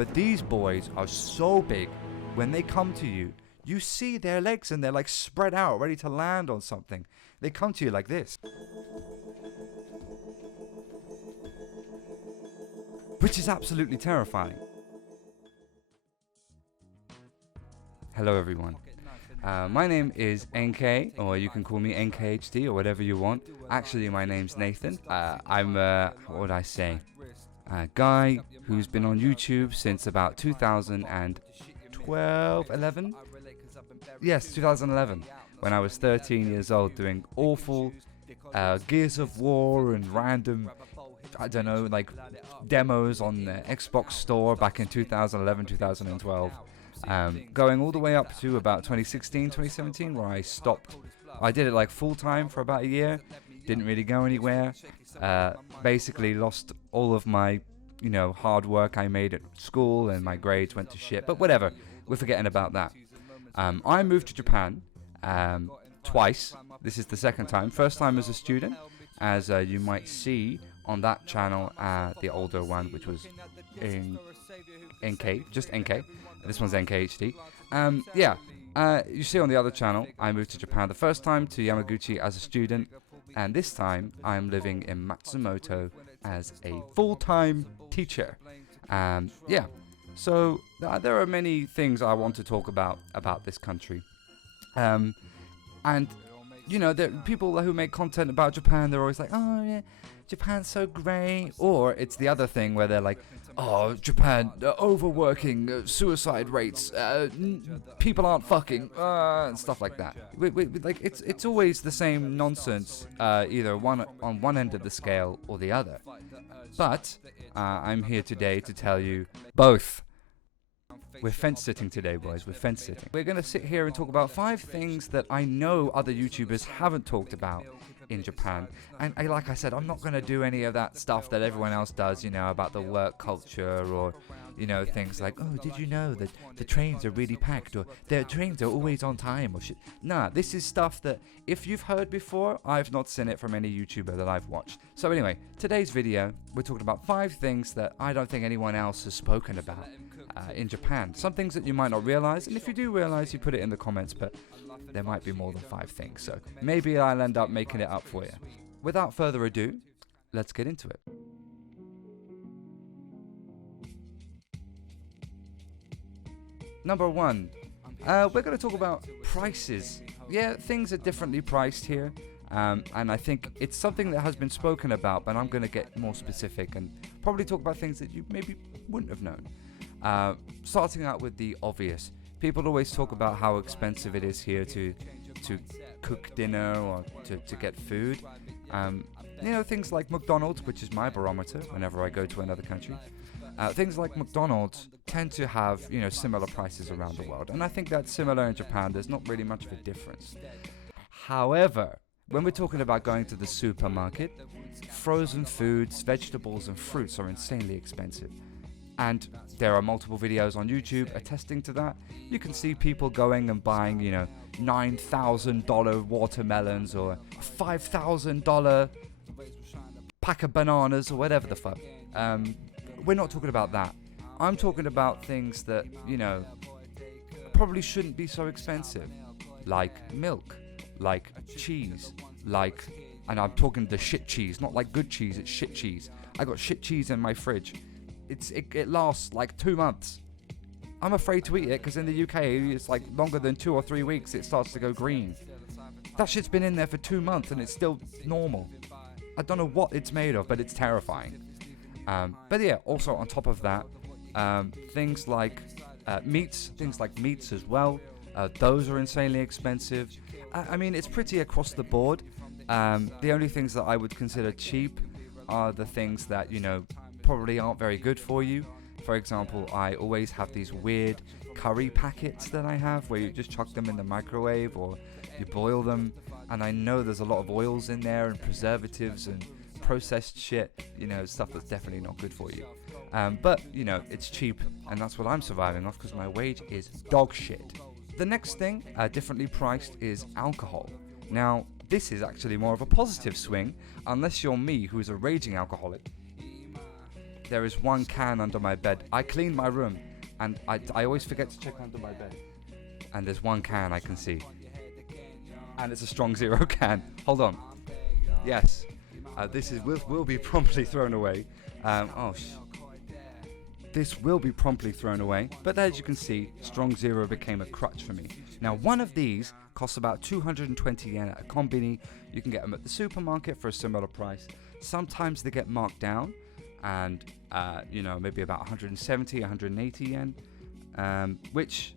But these boys are so big, when they come to you, you see their legs and they're like spread out, ready to land on something. They come to you like this. Which is absolutely terrifying. Hello everyone. My name is NK, or you can call me NKHD or whatever you want. Actually, my name's Nathan. I'm what would I say? A guy who's been on YouTube since about 2012, 11? Yes, 2011, when I was 13 years old, doing awful Gears of War and random, I don't know, like demos on the Xbox store back in 2011, 2012. Going all the way up to about 2016, 2017, where I stopped. I did it like full time for about a year. Didn't really go anywhere. Basically lost all of my, hard work I made at school, and my grades went to shit. But whatever, we're forgetting about that. I moved to Japan twice. This is the second time. First time as a student, as you might see on that channel, the older one, which was in NK, just NK. This one's NKHD. You see on the other channel, I moved to Japan the first time, to Yamaguchi as a student, and this time I'm living in Matsumoto as a full-time teacher. So there are many things I want to talk about this country. There people who make content about Japan, they're always like, oh yeah, Japan's so great. Or it's the other thing where they're like, oh, Japan, overworking, suicide rates, people aren't fucking, and stuff like that. It's always the same nonsense, either on one end of the scale or the other. But I'm here today to tell you both. We're fence sitting today, boys. We're fence sitting. We're going to sit here and talk about 5 things that I know other YouTubers haven't talked about in Japan. And like I said, I'm not going to do any of that stuff that everyone else does, about the work culture, or, things like, oh, did you know that the trains are really packed, or their trains are always on time, or shit. Nah, this is stuff that if you've heard before, I've not seen it from any YouTuber that I've watched. So anyway, today's video, we're talking about 5 things that I don't think anyone else has spoken about in Japan. Some things that you might not realize, and if you do realize, you put it in the comments, but there might be more than 5 things, so maybe I'll end up making it up for you. Without further ado, let's get into it. Number 1, we're going to talk about prices. Yeah, things are differently priced here, and I think it's something that has been spoken about, but I'm going to get more specific and probably talk about things that you maybe wouldn't have known. Starting out with the obvious, people always talk about how expensive it is here to cook dinner or to get food. Things like McDonald's, which is my barometer whenever I go to another country. Things like McDonald's tend to have similar prices around the world, and I think that's similar in Japan. There's not really much of a difference. However, when we're talking about going to the supermarket, frozen foods, vegetables and fruits are insanely expensive. And there are multiple videos on YouTube attesting to that. You can see people going and buying, $9,000 watermelons or $5,000 pack of bananas or whatever the fuck. We're not talking about that. I'm talking about things that, probably shouldn't be so expensive. Like milk, like cheese, and I'm talking the shit cheese, not like good cheese, it's shit cheese. I got shit cheese in my fridge. It lasts like 2 months. I'm afraid to eat it because in the UK it's like longer than 2 or 3 weeks it starts to go green. That shit's been in there for 2 months and it's still normal. I don't know what it's made of, but it's terrifying. But yeah, also on top of that, things like meats as well. Those are insanely expensive. I mean, it's pretty across the board. The only things that I would consider cheap are the things that probably aren't very good for you. For example, I always have these weird curry packets that I have where you just chuck them in the microwave or you boil them, and I know there's a lot of oils in there and preservatives and processed shit, stuff that's definitely not good for you. But it's cheap, and that's what I'm surviving off because my wage is dog shit. The next thing, differently priced, is alcohol. Now, this is actually more of a positive swing, unless you're me, who's a raging alcoholic. there is one can under my bed. I clean my room, and I always forget to check under my bed. And there's one can I can see. And it's a Strong Zero can. Hold on. Yes. This will be promptly thrown away. This will be promptly thrown away. But as you can see, Strong Zero became a crutch for me. Now, one of these costs about 220 yen at a combini. You can get them at the supermarket for a similar price. Sometimes they get marked down, and maybe about 170, 180 yen, which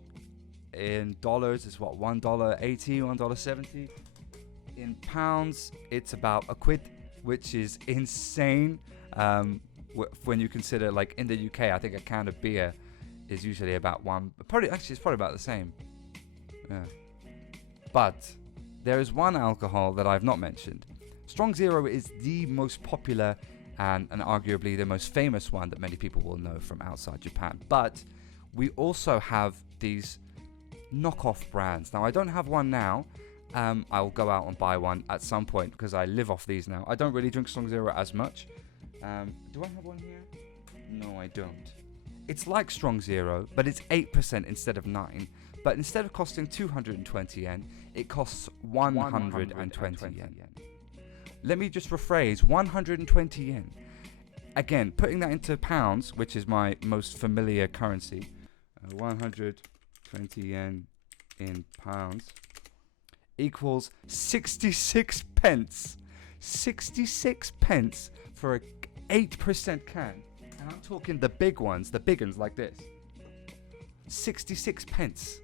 in dollars is what, $1.80, $1.70. In pounds, it's about a quid, which is insane. When you consider, like, in the UK, I think a can of beer is usually about it's probably about the same. Yeah. But there is one alcohol that I've not mentioned. Strong Zero is the most popular and arguably the most famous one that many people will know from outside Japan. But we also have these knockoff brands. Now, I don't have one now. I'll go out and buy one at some point because I live off these now. I don't really drink Strong Zero as much. Do I have one here? No, I don't. It's like Strong Zero, but it's 8% instead of 9. But instead of costing 220 yen, it costs 120 yen. Let me just rephrase, 120 yen. Again, putting that into pounds, which is my most familiar currency, 120 yen in pounds equals 66 pence. 66 pence for a 8% can. And I'm talking the big ones, the big ones like this. 66 pence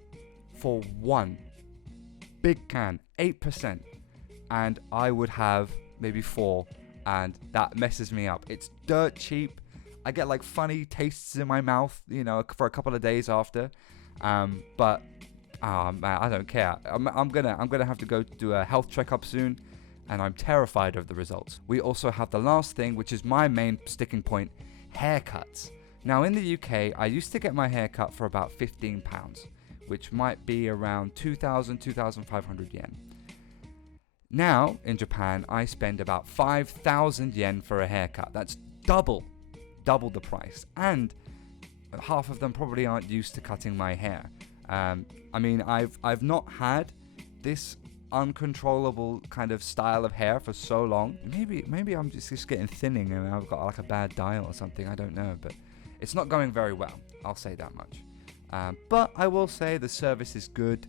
for one big can, 8%. And I would have maybe 4, and that messes me up. It's dirt cheap. I get like funny tastes in my mouth, for a couple of days after. But man, I don't care. I'm gonna have to go do a health checkup soon, and I'm terrified of the results. We also have the last thing, which is my main sticking point: haircuts. Now, in the UK, I used to get my hair cut for about £15, which might be around 2,500 yen. Now, in Japan, I spend about 5,000 yen for a haircut. That's double the price. And half of them probably aren't used to cutting my hair. I've not had this uncontrollable kind of style of hair for so long. Maybe I'm just getting thinning and I've got like a bad diet or something. I don't know, but it's not going very well. I'll say that much. But I will say the service is good.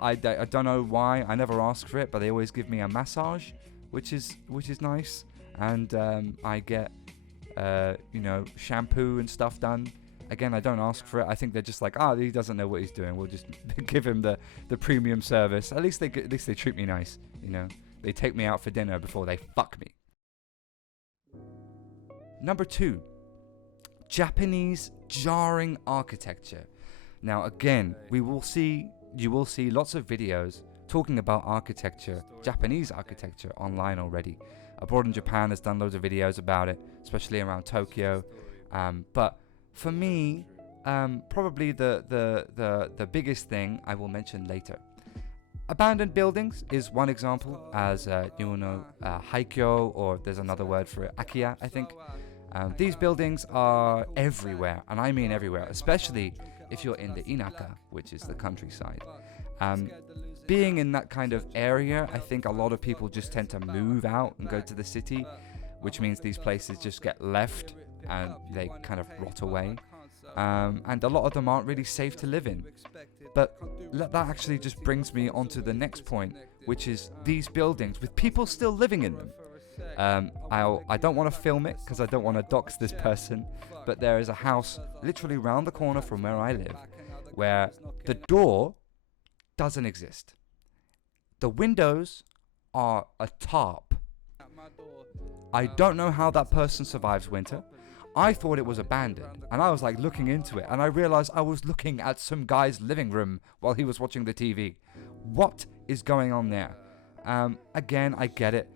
I don't know why. I never ask for it, but they always give me a massage, which is nice. And I get shampoo and stuff done. Again, I don't ask for it. I think they're just like, he doesn't know what he's doing. We'll just give him the premium service. At least they treat me nice. They take me out for dinner before they fuck me. Number 2, Japanese jarring architecture. Now, again, you will see lots of videos talking about architecture, Japanese architecture, online already. Abroad in Japan has done loads of videos about it, especially around Tokyo. But for me, probably the biggest thing I will mention later. Abandoned buildings is one example, as haikyo, or there's another word for it, akiya, I think. These buildings are everywhere, and I mean everywhere, especially if you're in the inaka, which is the countryside. Being in that kind of area, I think a lot of people just tend to move out and go to the city, which means these places just get left and they kind of rot away. And a lot of them aren't really safe to live in. But that actually just brings me onto the next point, which is these buildings with people still living in them. I don't want to film it because I don't want to dox this person, but there is a house literally round the corner from where I live where the door doesn't exist. The windows are a tarp. I don't know how that person survives winter. I thought it was abandoned, and I was like looking into it, and I realized I was looking at some guy's living room while he was watching the TV. What is going on there? Again, I get it.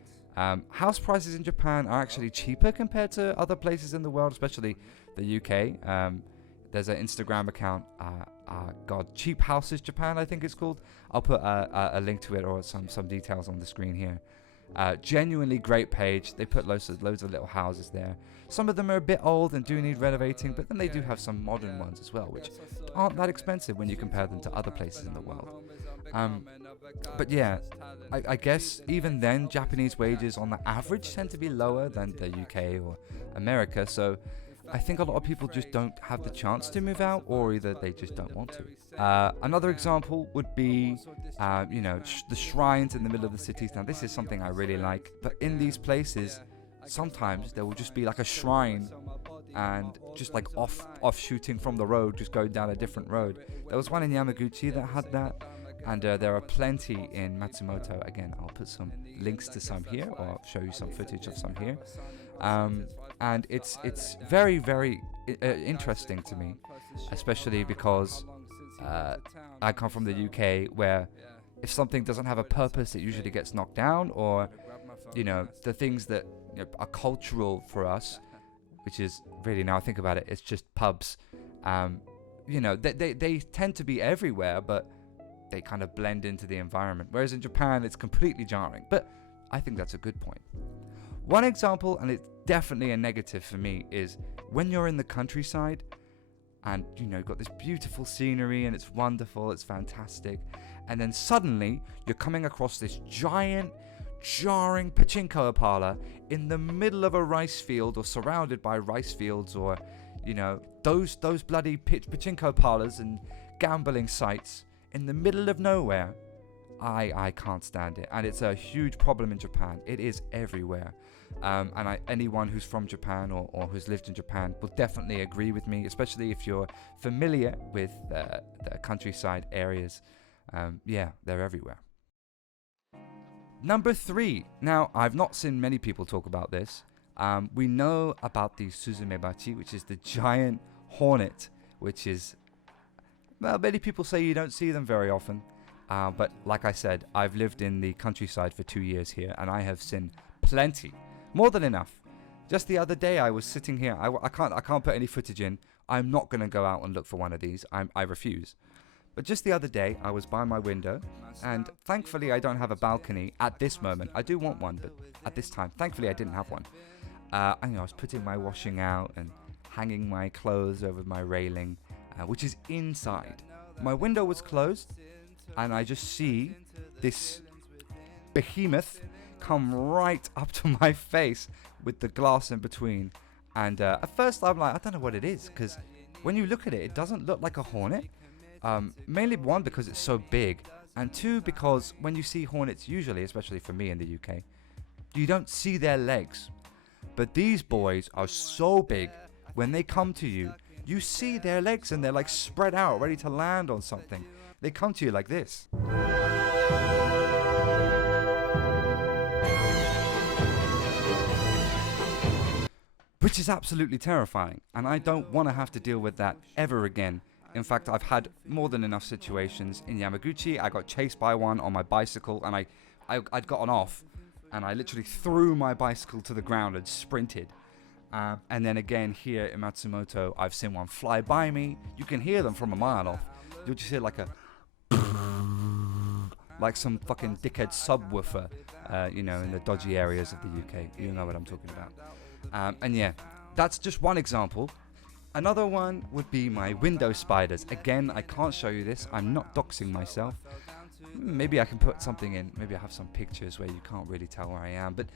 House prices in Japan are actually cheaper compared to other places in the world, especially the UK. There's an Instagram account, Cheap Houses Japan, I think it's called. I'll put a link to it or some details on the screen here. Genuinely great page. They put loads of little houses there. Some of them are a bit old and do need renovating, but then they do have some modern ones as well, which aren't that expensive when you compare them to other places in the world. But yeah, I guess even then, Japanese wages on the average tend to be lower than the UK or America, so I think a lot of people just don't have the chance to move out, or either they just don't want to. Another example would be, the shrines in the middle of the cities. Now, this is something I really like, but in these places, sometimes there will just be like a shrine and just like off shooting from the road, just going down a different road. There was one in Yamaguchi that had that, and there are plenty in Matsumoto. Again, I'll put some links to some here, or I'll show you some footage of some here. And it's very, very interesting to me, especially because I come from the UK, where if something doesn't have a purpose, it usually gets knocked down, or the things that are cultural for us, which is really, now I think about it, it's just pubs. They tend to be everywhere, but they kind of blend into the environment. Whereas in Japan, it's completely jarring. But I think that's a good point. One example, and it's definitely a negative for me, is when you're in the countryside and you've got this beautiful scenery and it's wonderful, it's fantastic, and then suddenly you're coming across this giant, jarring pachinko parlor in the middle of a rice field, or surrounded by rice fields, or those bloody pachinko parlors and gambling sites in the middle of nowhere. I can't stand it, and it's a huge problem in Japan. It is everywhere, and anyone who's from Japan or who's lived in Japan will definitely agree with me, especially if you're familiar with the countryside areas. They're everywhere. Number 3. Now, I've not seen many people talk about this. We know about the suzumebachi, which is the giant hornet, which is, well, many people say you don't see them very often. But like I said, I've lived in the countryside for 2 years here, and I have seen plenty, more than enough. Just the other day, I was sitting here. I can't put any footage in. I'm not going to go out and look for one of these. I refuse. But just the other day, I was by my window, and thankfully I don't have a balcony at this moment. I do want one, but at this time, thankfully I didn't have one. I was putting my washing out and hanging my clothes over my railing, which is inside. My window was closed, and I just see this behemoth come right up to my face with the glass in between. And at first I'm like, I don't know what it is, because when you look at it, it doesn't look like a hornet. Mainly, one, because it's so big, and two, because when you see hornets, usually, especially for me in the UK, you don't see their legs. But these boys are so big, when they come to you, you see their legs and they're like spread out, ready to land on something. They come to you like this. Which is absolutely terrifying, and I don't want to have to deal with that ever again. In fact, I've had more than enough situations. In Yamaguchi, I got chased by one on my bicycle, and I'd gotten off, and I literally threw my bicycle to the ground and sprinted. And then again here in Matsumoto, I've seen one fly by me. You can hear them from a mile off. You'll just hear like some fucking dickhead subwoofer, in the dodgy areas of the UK. You know what I'm talking about. And yeah, that's just one example. Another one would be my window spiders. Again, I can't show you this. I'm not doxing myself. Maybe I can put something in. Maybe I have some pictures where you can't really tell where I am. But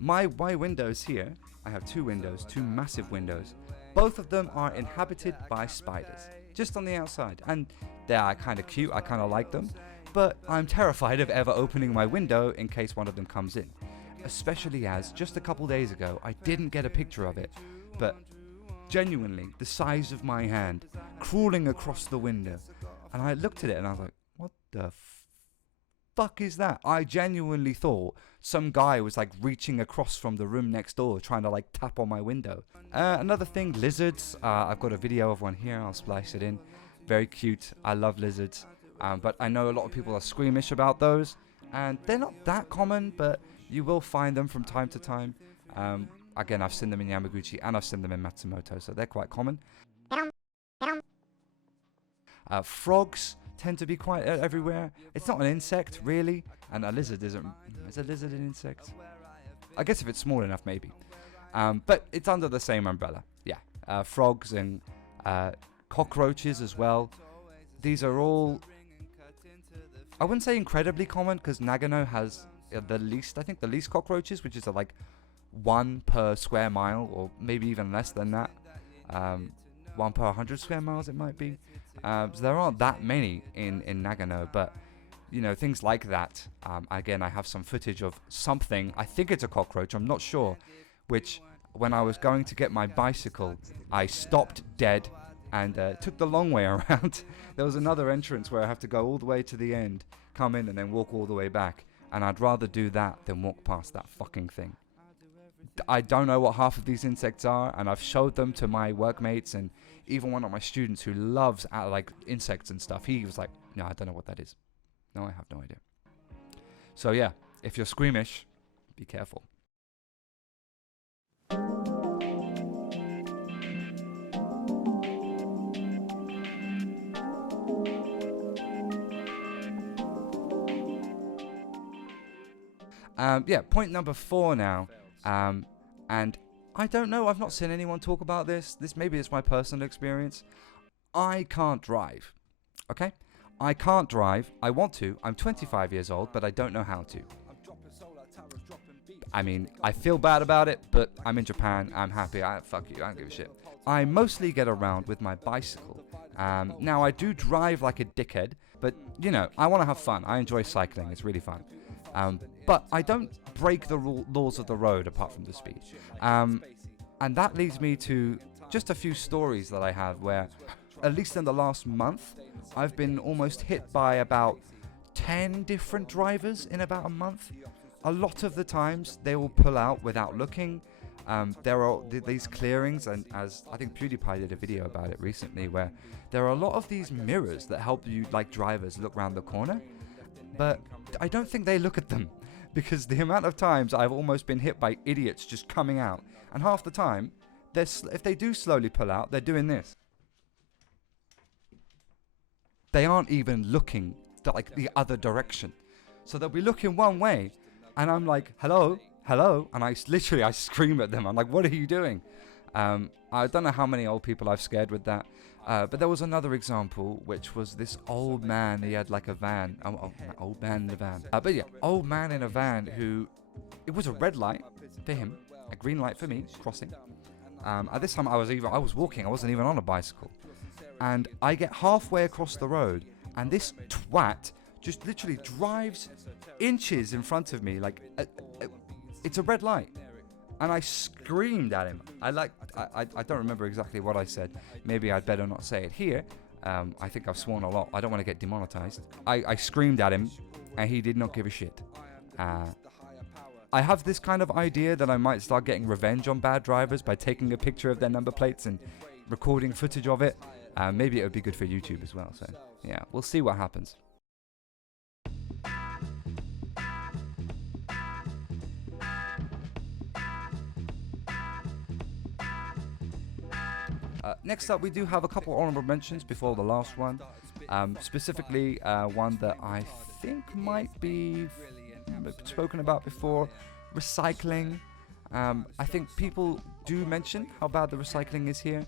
my windows here, I have 2 windows, 2 massive windows. Both of them are inhabited by spiders, just on the outside. And they are kind of cute. I kind of like them. But I'm terrified of ever opening my window in case one of them comes in. Especially as, just a couple days ago, I didn't get a picture of it. But genuinely, the size of my hand, crawling across the window. And I looked at it and I was like, what the fuck is that? I genuinely thought some guy was like reaching across from the room next door trying to like tap on my window. Another thing, lizards. I've got a video of one here. I'll splice it in. Very cute. I love lizards. But I know a lot of people are squeamish about those. And they're not that common, but you will find them from time to time. Again, I've seen them in Yamaguchi and I've seen them in Matsumoto, so they're quite common. Frogs tend to be quite everywhere. It's not an insect, really. And a lizard isn't. Is a lizard an insect? I guess if it's small enough, maybe. But it's under the same umbrella. Yeah. Frogs and cockroaches as well. These are all, I wouldn't say incredibly common, because Nagano has the least cockroaches, which is like 1 per square mile, or maybe even less than that. 1 per 100 square miles it might be. So there aren't that many in Nagano, but you know, things like that. Again, I have some footage of something, I think it's a cockroach, I'm not sure, which when I was going to get my bicycle, I stopped dead and took the long way around. There was another entrance where I have to go all the way to the end, come in and then walk all the way back, and I'd rather do that than walk past that fucking thing. I don't know what half of these insects are, and I've showed them to my workmates, and even one of my students who loves like insects and stuff, he was like, no, I don't know what that is. No, I have no idea. So yeah, if you're squeamish, be careful. Yeah, point number 4 now. And I don't know, I've not seen anyone talk about this. Maybe it's my personal experience. I can't drive. Okay? I can't drive. I want to. I'm 25 years old, but I don't know how to. I mean, I feel bad about it, but I'm in Japan. I'm happy. Fuck you. I don't give a shit. I mostly get around with my bicycle. Now, I do drive like a dickhead, but, you know, I want to have fun. I enjoy cycling. It's really fun. But I don't break the laws of the road apart from the speed. And that leads me to just a few stories that I have where, at least in the last month, I've been almost hit by about 10 different drivers in about a month. A lot of the times they will pull out without looking. There are these clearings, and as I think PewDiePie did a video about it recently, where there are a lot of these mirrors that help you, like drivers, look around the corner. But I don't think they look at them, because the amount of times I've almost been hit by idiots just coming out, and half the time, if they do slowly pull out, they're doing this. They aren't even looking like the other direction. So they'll be looking one way, and I'm like, hello, and I scream at them. I'm like, what are you doing? I don't know how many old people I've scared with that. But there was another example, which was this old man. He had like a van. Old man in a van. But yeah, old man in a van who, it was a red light for him, a green light for me, crossing. At this time I was walking. I wasn't even on a bicycle. And I get halfway across the road, and this twat just literally drives inches in front of me. Like, it's a red light. And I screamed at him. I don't remember exactly what I said. Maybe I'd better not say it here. I think I've sworn a lot. I don't want to get demonetized. I screamed at him, and he did not give a shit. I have this kind of idea that I might start getting revenge on bad drivers by taking a picture of their number plates and recording footage of it. Maybe it would be good for YouTube as well. So yeah, we'll see what happens. Next up, we do have a couple honorable mentions before the last one. Specifically, one that I think might be spoken about before, recycling. I think people do mention how bad the recycling is here.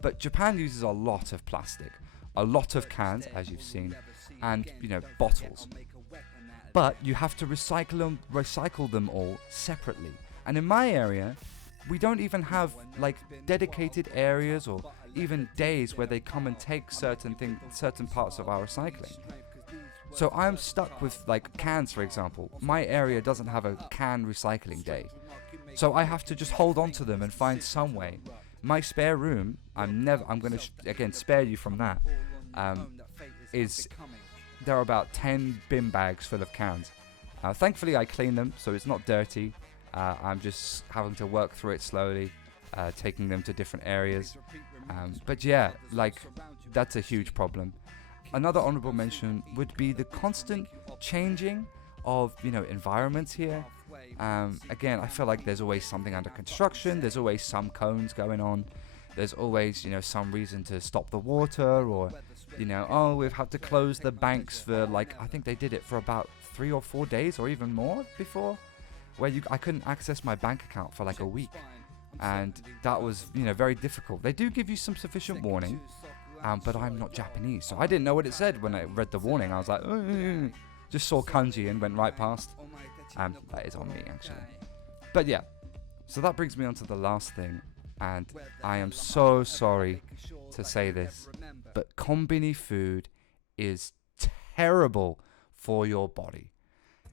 But Japan uses a lot of plastic, a lot of cans, as you've seen, and, you know, bottles. But you have to recycle them all separately. And in my area, we don't even have like dedicated areas or even days where they come and take certain parts of our recycling. So I'm stuck with like cans, for example. My area doesn't have a can recycling day. So I have to just hold on to them and find some way. My spare room, I'm going to again spare you from that. There are about 10 bin bags full of cans. Thankfully I clean them, so it's not dirty. I'm just having to work through it slowly, taking them to different areas. But yeah, like, that's a huge problem. Another honorable mention would be the constant changing of, you know, environments here. Again, I feel like there's always something under construction. There's always some cones going on. there's always, some reason to stop the water, or, oh, we've had to close the banks for, like, I think they did it for about 3 or 4 days or even more before, where I couldn't access my bank account for like a week. And that was, very difficult. They do give you some sufficient warning, but I'm not Japanese, so I didn't know what it said when I read the warning. I was like, just saw kanji and went right past. That is on me, actually. But yeah, so that brings me on to the last thing, and I am so sorry to say this, but konbini food is terrible for your body.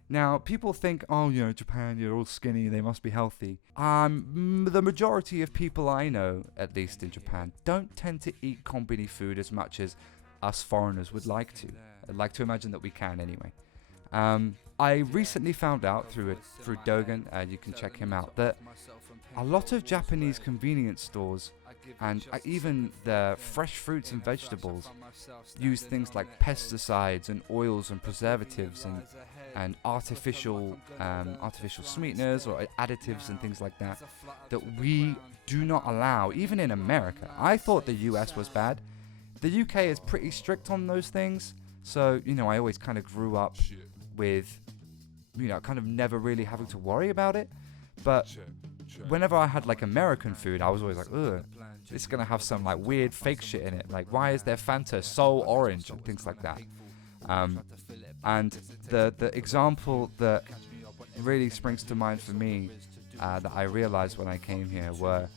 Now, people think, oh, Japan, you're all skinny, they must be healthy. The majority of people I know, at least in Japan, don't tend to eat konbini food as much as us foreigners would like to. I'd like to imagine that we can anyway. I recently found out through Dogen, you can check him out, that a lot of Japanese convenience stores and even the fresh fruits and vegetables use things like pesticides and oils and preservatives and artificial sweeteners or additives and things like that we do not allow, even in America. I thought the US was bad. The UK is pretty strict on those things, so I always kind of grew up with kind of never really having to worry about it. But whenever I had like American food, I was always like, ugh, it's gonna have some like weird fake shit in it. Like, why is their Fanta so orange and things like that? And the example that really springs to mind for me that I realized when I came here were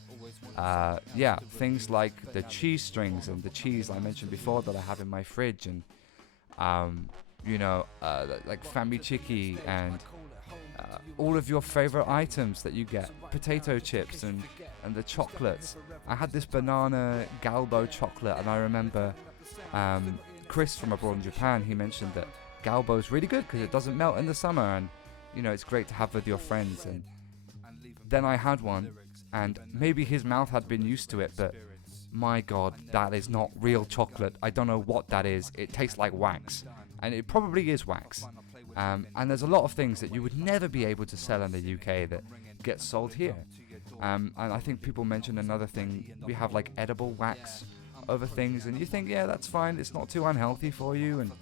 things like the cheese strings and the cheese I mentioned before that I have in my fridge, and like famichiki and all of your favorite items that you get, potato chips and the chocolates. I had this banana galbo chocolate, and I remember Chris from abroad in Japan, he mentioned that galbo is really good because it doesn't melt in the summer, and it's great to have with your friends. And then I had one, and maybe his mouth had been used to it, but my god, that is not real chocolate. I don't know what that is. It tastes like wax, and it probably is wax. And there's a lot of things that you would never be able to sell in the UK that get sold here. And I think people mentioned another thing. We have like edible wax over things, and you think, yeah, that's fine. It's not too unhealthy for you. And,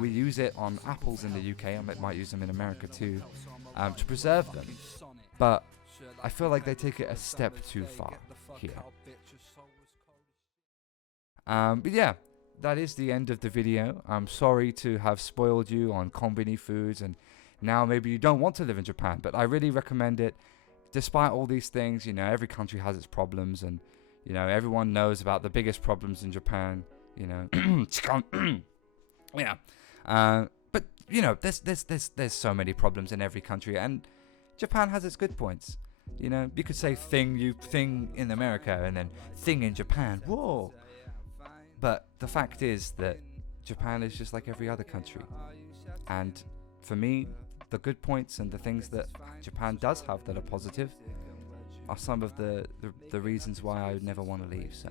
we use it on apples in the UK. I might use them in America too, to preserve them. But I feel like they take it a step too far here. But yeah, that is the end of the video. I'm sorry to have spoiled you on konbini foods, and now maybe you don't want to live in Japan, but I really recommend it. Despite all these things, every country has its problems, and everyone knows about the biggest problems in Japan. Yeah. But there's so many problems in every country, and Japan has its good points. You could say thing in America and then thing in Japan. Whoa. But the fact is that Japan is just like every other country. And for me, the good points and the things that Japan does have that are positive are some of the reasons why I would never want to leave. So,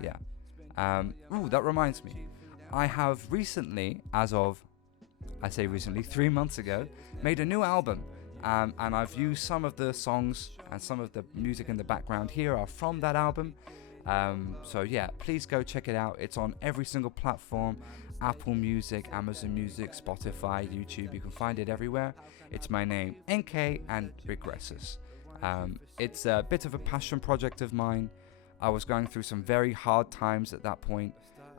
yeah. That reminds me. I have recently, I say recently, 3 months ago, made a new album. And I've used some of the songs and some of the music in the background here are from that album. So yeah, please go check it out. It's on every single platform: Apple Music, Amazon Music, Spotify, YouTube. You can find it everywhere. It's my name, NK and Regressus. It's a bit of a passion project of mine. I was going through some very hard times at that point.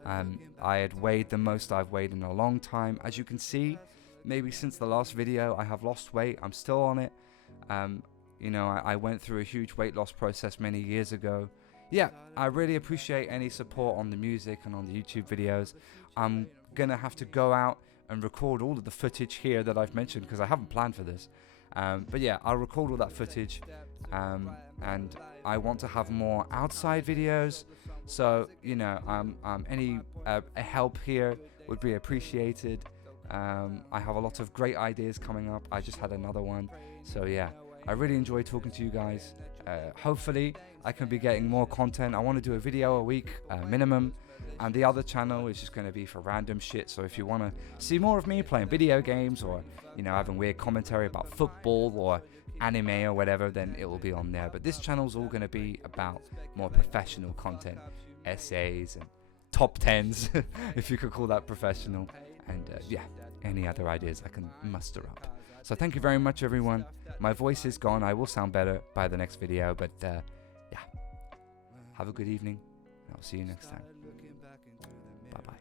I had weighed the most I've weighed in a long time. As you can see, maybe since the last video, I have lost weight. I'm still on it. I went through a huge weight loss process many years ago. Yeah, I really appreciate any support on the music and on the YouTube videos. I'm gonna have to go out and record all of the footage here that I've mentioned because I haven't planned for this. But yeah, I'll record all that footage, and I want to have more outside videos. So any help here would be appreciated. I have a lot of great ideas coming up. I just had another one. So yeah, I really enjoy talking to you guys. Hopefully I can be getting more content. I want to do a video a week minimum. And the other channel is just going to be for random shit. So if you want to see more of me playing video games, or, you know, having weird commentary about football or anime or whatever, then it will be on there. But this channel's all going to be about more professional content, essays and top 10s, if you could call that professional. And yeah, any other ideas I can muster up. So thank you very much, everyone. My voice is gone. I will sound better by the next video. But yeah, have a good evening. I'll see you next time. Bye-bye.